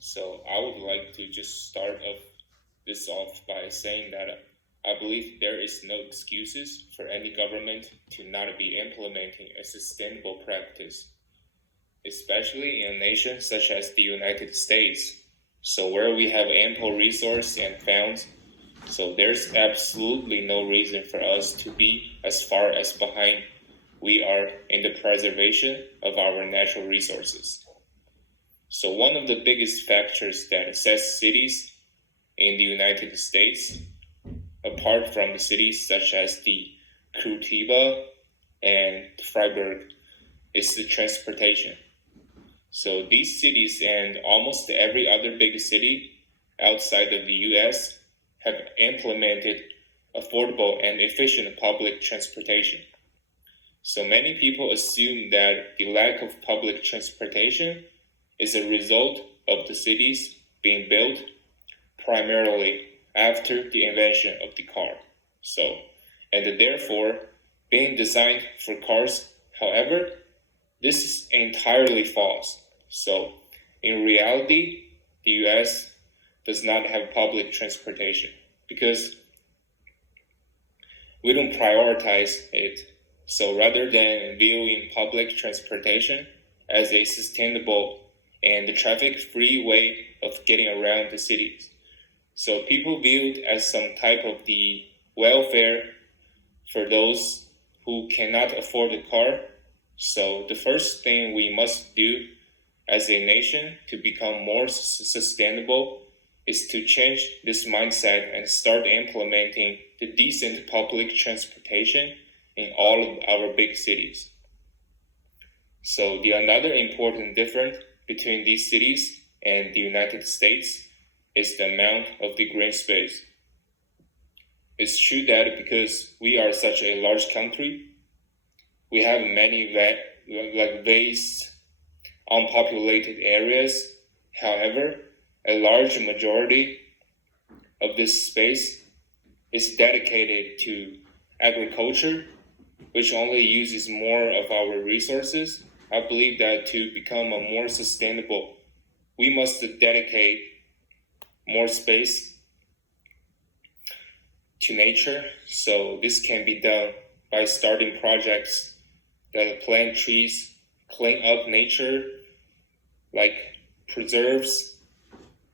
So I would like to just start this off by saying that I believe there is no excuses for any government to not be implementing a sustainable practice, especially in a nation such as the United States. So where we have ample resource and funds, so there's absolutely no reason for us to be as far as behind we are in the preservation of our natural resources. So one of the biggest factors that sets cities in the United States, apart from the cities such as the Curitiba and Freiburg, is the transportation. So these cities and almost every other big city outside of the US have implemented affordable and efficient public transportation. So many people assume that the lack of public transportation is a result of the cities being built primarily after the invention of the car. And therefore being designed for cars. However, this is entirely false. So in reality, the US does not have public transportation because we don't prioritize it. So rather than viewing public transportation as a sustainable and traffic-free way of getting around the cities, so people view it as some type of the welfare for those who cannot afford a car. So the first thing we must do as a nation to become more sustainable is to change this mindset and start implementing the decent public transportation in all of our big cities. So another important difference between these cities and the United States is the amount of the green space. It's true that because we are such a large country, we have many vast unpopulated areas. However, a large majority of this space is dedicated to agriculture, which only uses more of our resources. I believe that to become a more sustainable, we must dedicate more space to nature. So this can be done by starting projects that plant trees, clean up nature, like preserves,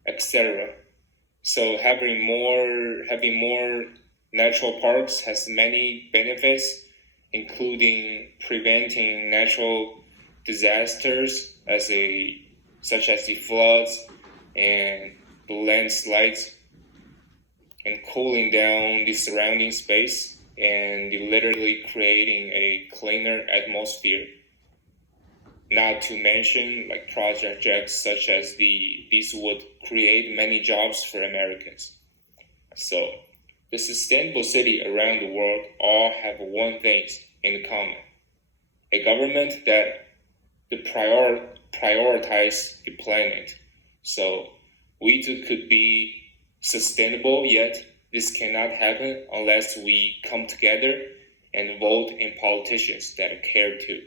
etc. So having more natural parks has many benefits, including preventing natural disasters such as the floods and the landslides, and cooling down the surrounding space and literally creating a cleaner atmosphere. Not to mention like projects such as these would create many jobs for Americans. So the sustainable city around the world all have one thing in common: a government that prioritize the planet. So we too could be sustainable, yet this cannot happen unless we come together and vote in politicians that care too.